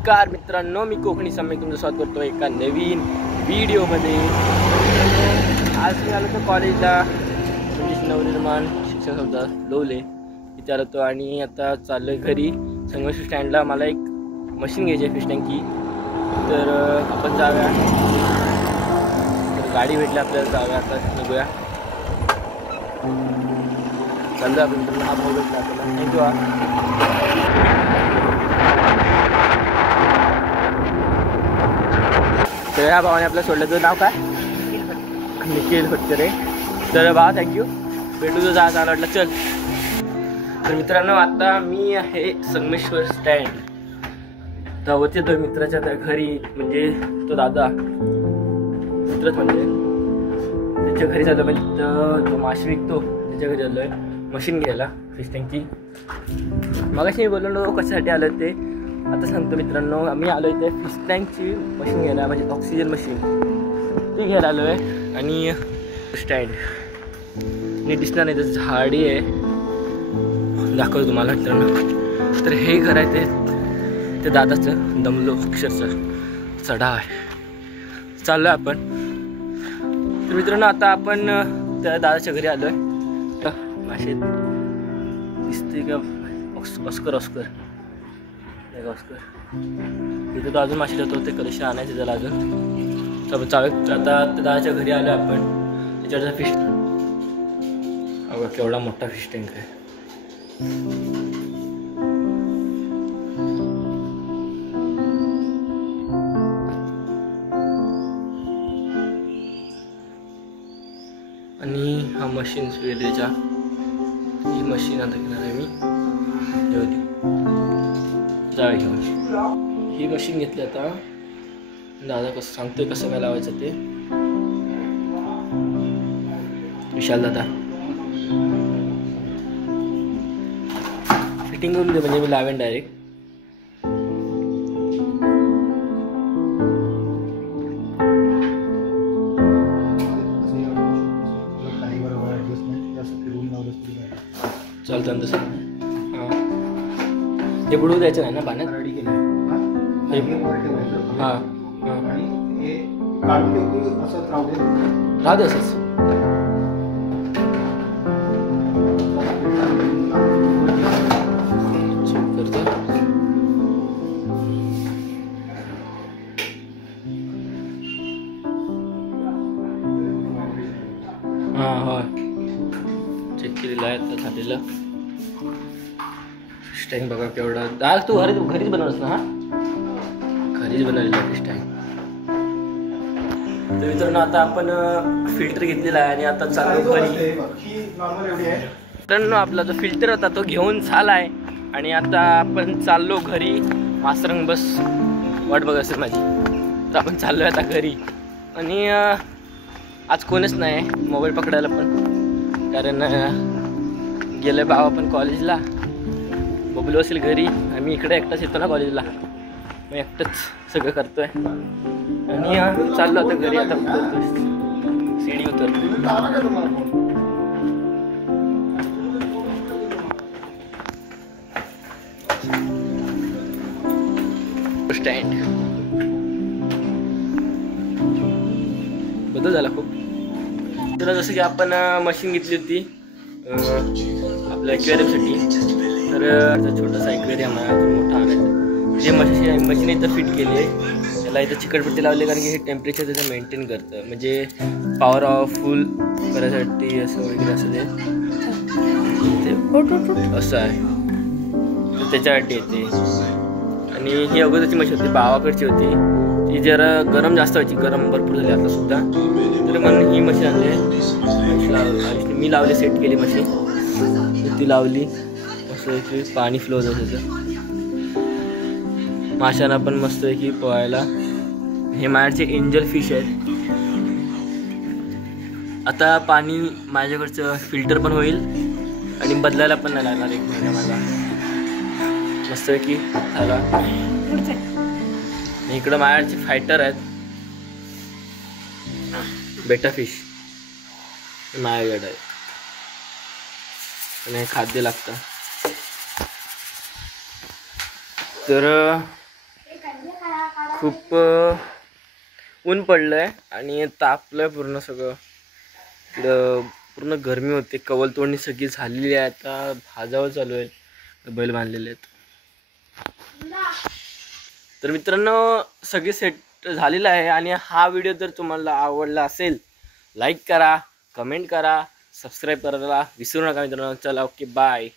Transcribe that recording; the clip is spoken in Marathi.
नमस्कार मित्रांनो, मी कोकणी सम्यक तुमचं स्वागत करतो एका नवीन व्हिडिओमध्ये। आज मी आलो तो कॉलेजला, म्हणजे नवनिर्माण शिक्षण संस्था लोले इथे आलो होतो आणि आता चाललोय घरी संगमेश्वर स्टँडला। मला एक मशीन घ्यायची आहे, फिश टँकी, तर आपण जाऊया। तर गाडी भेटली आपल्याला, जाऊया आता, निघूया, चाललो आपण। तर हा भाऊ भेटला आपल्याला, थँक्यू। तर ह्या भावाने आपल्याला सोडलं, तुझं नाव काय? निखिल फटकरे। तर भावा थँक्यू, भेटू तुझं जा वाटलं, चल। तर मित्रांनो, आता मी आहे संगमेश्वर स्टँड, तर होते तो मित्राच्या त्या घरी, म्हणजे तो दादा मित्रच, म्हणजे त्याच्या घरी झालं, म्हणजे तो मासे विकतो त्याच्या घरी झालोय मशीन घ्यायला, फिश टँकी। मगाशी मी बोललो कशासाठी आलं ते आता सांगतो मित्रांनो। आम्ही आलो इथे फिश टँकची मशीन घ्यायला, म्हणजे ऑक्सिजन मशीन ती घ्यायला आलो आहे। आणि स्टँड नीट दिसणार नाही, तर झाडी आहे, दाखवतो तुम्हाला मित्रांनो। तर हे घर आहे ते दादाचं, दमलो अक्षरचं, चढा आहे, चाललो आहे आपण। तर मित्रांनो, आता आपण त्या दादाच्या घरी आलो आहे। मासे दिसते का? ऑस्कर ऑस्कर तिथे तो अजून मासे ठेवतो, ते कलेक्शन आणायचे त्याला अजून। तर चालू आता त्या दादाच्या घरी आलो आपण। त्याच्यावरचा फिश, अगं केवढा मोठा फिश टँक आहे। आणि हा मशीन वेगळीच्या, ही मशीन आता घेणार आहे मी, जाळ घेऊन ही मशीन घेतली। आता दादा कसं सांगतोय कसं काय लावायचं ते, विशाल दादा फिटिंग करून दे, म्हणजे मी लावेन डायरेक्ट। चालतं तसं, हां हे बुडवू द्यायचं नाही ना पाण्यात, रेडी केलं हां आणि हे काढून असंच राहू दे असंच। हां होय, चेक केलेलं आहे आता झालेलं। फिश टँक बघा केवढा, आज तू घरीच बनवलंस ना? हा, घरीच बनवलेला फिश टँक। तर मित्रांनो, आता आपण फिल्टर घेतलेला आहे आणि आता चालू घरी। मित्रांनो, आपला जो फिल्टर होता तो घेऊन झालाय आणि आता आपण चाललो घरी। मास्तरंग बस वाट बघ असेल माझी, तर आपण चाललोय आता घरी। आणि आज कोणच नाही मोबाईल पकडायला पण, कारण गेले भाव आपण कॉलेजला, बबलू असेल घरी, आम्ही इकडे एकटाच येतो ना कॉलेजला, मग एकटंच सगळं करतोय। आणि चाललो आता घरी, आता उतरतोय, सीडी उतरतो। स्टँड बदल झाला खूप। तर जसं की आपण मशीन घेतली होती आपल्या ॲक्वेरियमसाठी, तर छोटासा ॲक्वेरियम आहे, अजून मोठा आणायचा। जे मशीन इथं फिट केली आहे, त्याला इथं चिकटपट्टी लावली, कारण की हे टेम्परेचर त्याचं मेंटेन करतं, म्हणजे पॉवर ऑफ फुल करायसाठी असं वगैरे असं ते असं आहे, तर त्याच्यासाठी येते। आणि ही अगोदरची मशीन होती, भावाकडची होती, ती जरा गरम जास्त व्हायची, गरम भरपूर झाली आता सुद्धा, तर म्हणून ही मशीन आणली। मी लावली, सेट केली मशीन, ती लावली, असं की पाणी फ्लो होतं त्याचं, माशांना पण मस्त आहे की पोहायला। हे माझ्याचे एंजल फिश आहेत। आता पाणी माझ्याकडचं फिल्टर पण होईल आणि बदलायला पण नाही लागणार, 1 महिना मला मस्त आहे की झाला। इकडं माझ्याचे फायटर आहेत, बेटा फिश माझ्याकडे आहेत, आणि खाद्य लागतं। तर खूप ऊन पडलंय आणि तापलंय पूर्ण सगळं. इकडं पूर्ण गरमी होते. कवल तोडणी सगळी झालेली आहे. आता भाजावं चालू आहे. बैल बांधलेले आहेत. तर मित्रांनो सगळे सेट झालेलं आहे. आणि हा व्हिडिओ जर तुम्हाला आवडला असेल लाईक करा, कमेंट करा, सबस्क्राईब करायला विसरू नका मित्रांनो. चला ओके बाय.